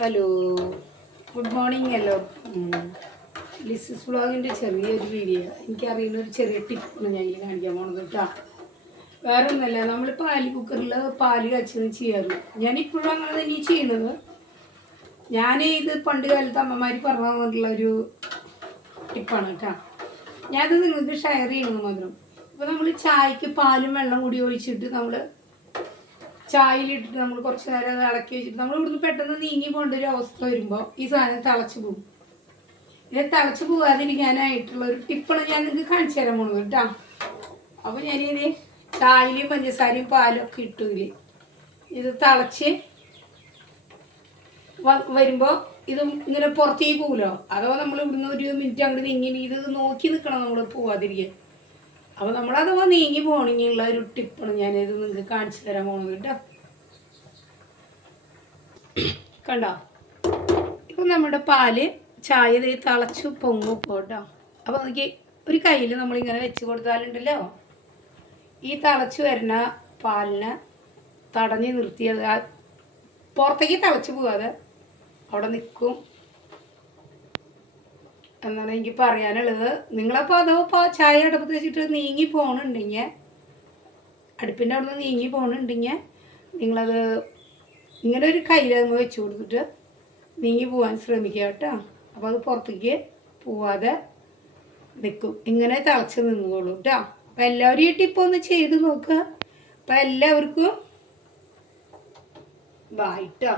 Hello. Good morning hello. Lissy's വ്ളോഗിന്റെ ചെറിയൊരു video എനിക്കറിയുന്ന ഒരു ചെറിയ ടിപ്പാണ് ഞാൻ ഇതിൽ കാണിക്കാൻ പോണത് കേട്ടോ. വേറെ ഒന്നുമല്ല നമ്മൾ പാൽ കുക്കറിൽ പാൽ കച്ചത് ചെയ്യാറ് ഞാനിപ്പോഴും അങ്ങനെ തന്നെ ചെയ്യുന്നത്. ഞാൻ ഇത് പണ്ട് കാലത്ത് അമ്മമാർ പറഞ്ഞു തന്നിട്ടുള്ള ഒരു ടിപ്പാണ് കേട്ടോ. ഞാനത് നിങ്ങൾക്ക് ഷെയർ ചെയ്യണമെന്ന് മാത്രം. ഇപ്പോൾ നമ്മൾ ചായക്ക് പാലും വെള്ളം കൂടി ഒഴിച്ചിട്ട് നമ്മൾ ചായയിലിട്ടിട്ട് നമ്മൾ കുറച്ച് നേരം അത് ഇളക്കി വെച്ചിട്ട് നമ്മൾ ഇവിടുന്ന് പെട്ടെന്ന് നീങ്ങി പോകേണ്ട ഒരു അവസ്ഥ വരുമ്പോൾ ഈ സാധനം തിളച്ച് പോകും. ഇതിനെ തിളച്ച് പോകാതിരിക്കാനായിട്ടുള്ള ഒരു ടിപ്പാണ് ഞാൻ നിങ്ങൾക്ക് കാണിച്ചു തരാൻ പോകുന്നത് കേട്ടോ. അപ്പോൾ ഞാനിത് ചായയിലും പഞ്ചസാരയും പാലും ഒക്കെ ഇട്ടു ഇതിൽ ഇത് തിളച്ച് വരുമ്പോൾ ഇത് ഇങ്ങനെ പുറത്തേക്ക് പോകുമല്ലോ അഥവാ നമ്മൾ ഇവിടുന്ന് ഒരു മിനിറ്റ് അങ്ങോട്ട് നീങ്ങി ഇത് നോക്കി നിൽക്കണം നമ്മൾ പോവാതിരിക്കാൻ. അപ്പോൾ അഥവാ നീങ്ങി പോകണമെങ്കിലുള്ള ഒരു ടിപ്പാണ് ഞാനിത് നിങ്ങൾക്ക് കാണിച്ചു തരാൻ പോകുന്നത് കേട്ടോ. കണ്ടോ? ഇപ്പം നമ്മുടെ പാൽ ചായ ദേ തിളച്ചു പൊങ്ങും പോട്ടോ അപ്പോൾ നമുക്ക് ഒരു കയ്യിൽ നമ്മളിങ്ങനെ വെച്ച് കൊടുത്താലുണ്ടല്ലോ? ഈ തിളച്ചു വരുന്ന പാലിനെ തടഞ്ഞു നിർത്തിയത് പുറത്തേക്ക് തിളച്ച് പോകാതെ അവിടെ നിൽക്കും. എന്നാണ് എനിക്ക് പറയാനുള്ളത്. നിങ്ങളപ്പോൾ അതോ ഇപ്പോൾ ചായ അടുപ്പത്ത് വെച്ചിട്ട് നീങ്ങി പോകണുണ്ടെങ്കിൽ അടുപ്പിന്റെ അവിടെ നിന്ന് നീങ്ങി പോകണുണ്ടെങ്കിൽ നിങ്ങളത് ഇങ്ങനെ ഒരു കയ്യിലങ്ങ് വെച്ച് കൊടുത്തിട്ട് നീങ്ങി പോകാൻ ശ്രമിക്കുക കേട്ടോ. അപ്പോൾ അത് പുറത്തേക്ക് പോവാതെ നിൽക്കും ഇങ്ങനെ തിളച്ച് നിന്നോളൂ കേട്ടോ. അപ്പം എല്ലാവരും ഈ ടിപ്പ് ഒന്ന് ചെയ്ത് നോക്കുക അപ്പം എല്ലാവർക്കും ബായ് ട്ടോ.